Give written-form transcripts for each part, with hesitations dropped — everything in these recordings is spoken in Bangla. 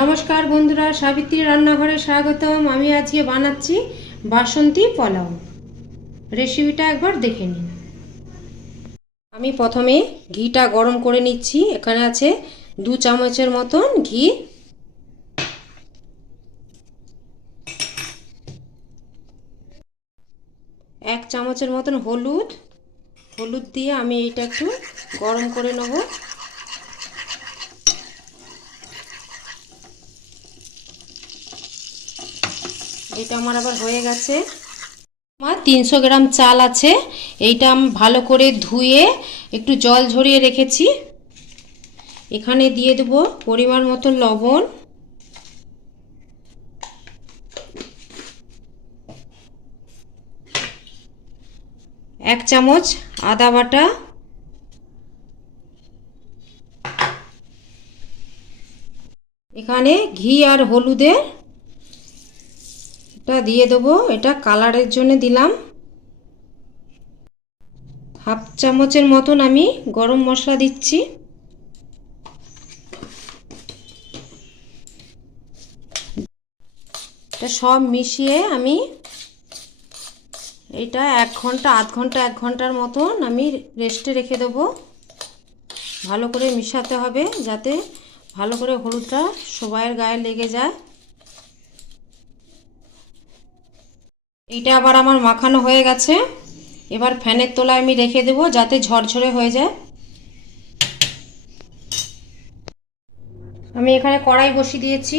নমস্কার বন্ধুরা, সাবিত্রী রান্নাঘরে স্বাগতম। আমি আজকে বানাচ্ছি বাসন্তী পোলাও। রেসিপিটা একবার দেখে নিন। আমি প্রথমে ঘিটা গরম করে নিচ্ছি। এখানে আছে 2 চামচের মতন ঘি। এক চামচের মতন হলুদ দিয়ে আমি এটা একটু গরম করে নেব। এটা আমার আবার হয়ে গেছে। আমার 300 গ্রাম চাল আছে। এইটা আমি ভালো করে ধুয়ে একটু জল ঝরিয়ে রেখেছি। এখানে দিয়ে দেব পরিমাণ মতো লবণ, এক চামচ আদা বাটা, এখানে ঘি আর হলুদের এটা দিয়ে দেবো। এটা কালারের জন্য দিলাম। হাফ চামচের মতন আমি গরম মশলা দিচ্ছি। এটা সব মিশিয়ে আমি এটা 1 ঘন্টার মতন আমি রেস্টে রেখে দেবো। ভালো করে মিশাতে হবে যাতে ভালো করে হলুদটা সবাইয়ের গায়ে লেগে যায়। এইটা আবার আমার মাখানো হয়ে গেছে। এবার ফ্যানের তলায় আমি রেখে দেবো যাতে ঝরঝরে হয়ে যায়। আমি এখানে কড়াই বসিয়ে দিয়েছি।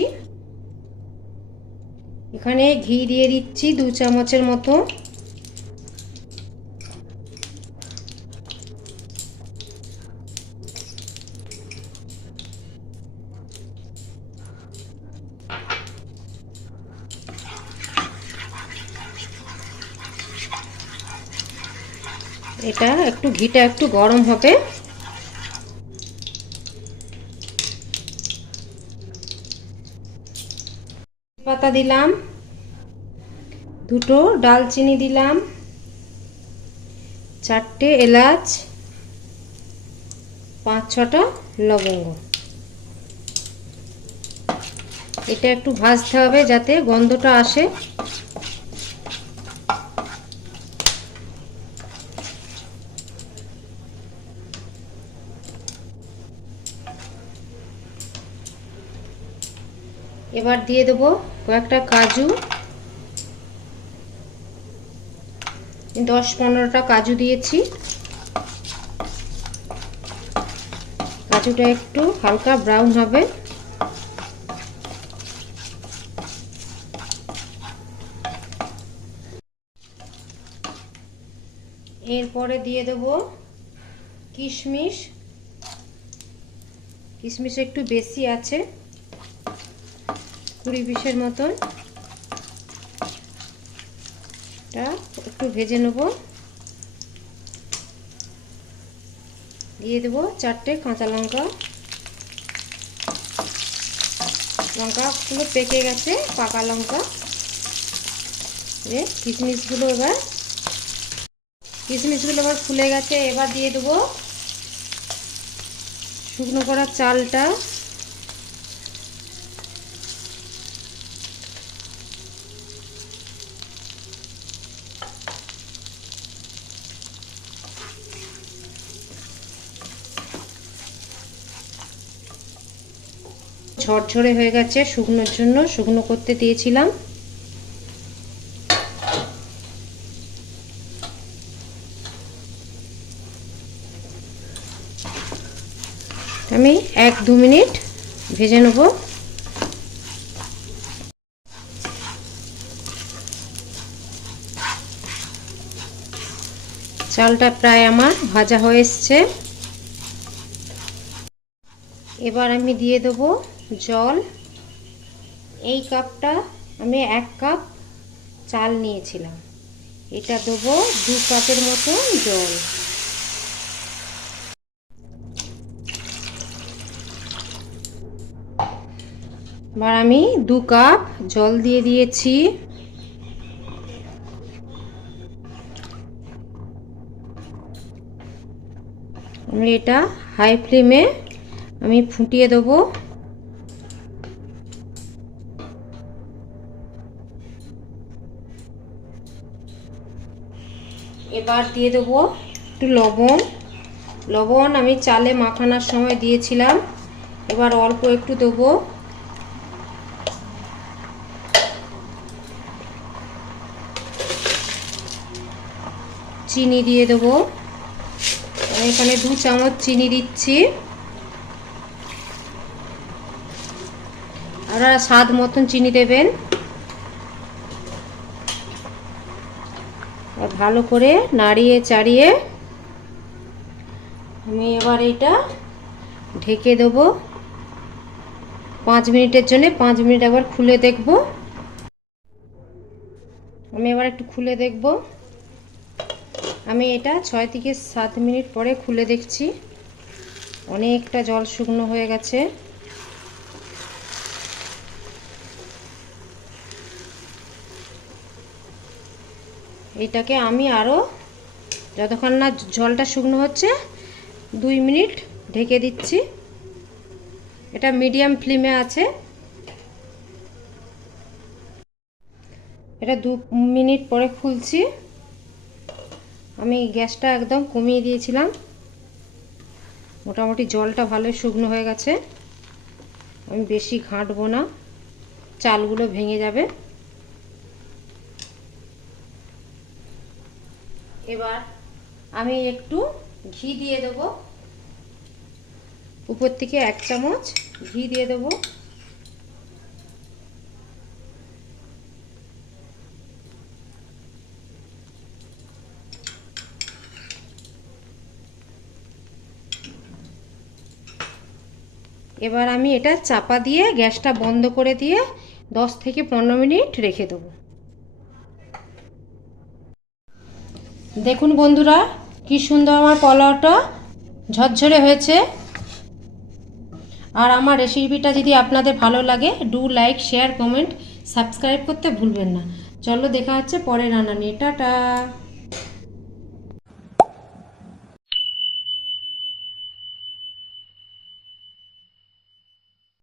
এখানে ঘি দিয়ে দিচ্ছি 2 চামচের মতো। এটা ঘিটা একটু গরম হবে। পাতা দিলাম, 2টো ডালচিনি দিলাম, 4টে এলাচ, 5-6টা লবঙ্গ। এটা একটু ভাজতে হবে যাতে গন্ধটা আসে। এবার দিয়ে দেবো কয়েকটা কাজু, 10-15টা কাজু দিয়েছি। কাজুটা একটু হালকা ব্রাউন হবে। এরপরে দিয়ে দেবো কিশমিশ। কিশমিশ একটু বেশি আছে, 20-20 মতন। এটা একটু ভেজে নেব। দিয়ে দেবো 4টে কাঁচা লঙ্কা। লঙ্কাগুলো পেকে গেছে, পাকা লঙ্কা। কিশমিশগুলো এবার ফুলে গেছে। এবার দিয়ে দেবো শুকনো করা চালটা। ঝরঝরে হয়ে গেছে, শুকনোর জন্য শুকনো করতে দিয়েছিলাম। আমি 1-2 মিনিট ভেজে নেব। চালটা প্রায় আমার ভাজা হয়ে এসছে। এবার আমি দিয়ে দেবো জল। এই কাপটা আমি 1 কাপ চাল নিয়েছিলাম, এটা দেবো 2 কাপের মতো জল। এবার আমি 2 কাপ জল দিয়ে দিয়েছি। আমি এটা হাই ফ্লেমে আমি ফুটিয়ে দেবো। এবার দিয়ে দেবো একটু লবণ। লবণ আমি চালে মাখানোর সময় দিয়েছিলাম, এবার অল্প একটু দেবো। চিনি দিয়ে দেবো, আমি এখানে 2 চামচ চিনি দিচ্ছি। আপনারা স্বাদ মতন চিনি দেবেন। ভালো করে নাড়িয়ে চাড়িয়ে আমি এবার এটা ঢেকে দেবো 5 মিনিটের জন্য। 5 মিনিট একবার খুলে দেখব। আমি এবার একটু খুলে দেখব। আমি এটা 6 থেকে 7 মিনিট পরে খুলে দেখছি, অনেকটা জল শুকনো হয়ে গেছে। এটাকে আমি আরও যতক্ষণ না জলটা শুকনো হচ্ছে 2 মিনিট ঢেকে দিচ্ছি। এটা মিডিয়াম ফ্লেমে আছে। এটা 2 মিনিট পরে খুলছি। আমি গ্যাসটা একদম কমিয়ে দিয়েছিলাম, মোটামুটি জলটা ভালো শুকনো হয়ে গেছে। আমি বেশি ঘাঁটবো না, চালগুলো ভেঙে যাবে। এবার আমি একটু ঘি দিয়ে দেবো, উপর থেকে 1 চামচ ঘি দিয়ে দেবো। এবার আমি এটা চাপা দিয়ে গ্যাসটা বন্ধ করে দিয়ে 10 থেকে 15 মিনিট রেখে দেবো। দেখুন বন্ধুরা, কি সুন্দর আমার পোলাওটা ঝরঝরে হয়েছে। আর আমার রেসিপিটা যদি আপনাদের ভালো লাগে, do like, share, comment, subscribe করতে ভুলবেন না। চলো দেখা হচ্ছে পরে রান্না নিয়ে। টাটা।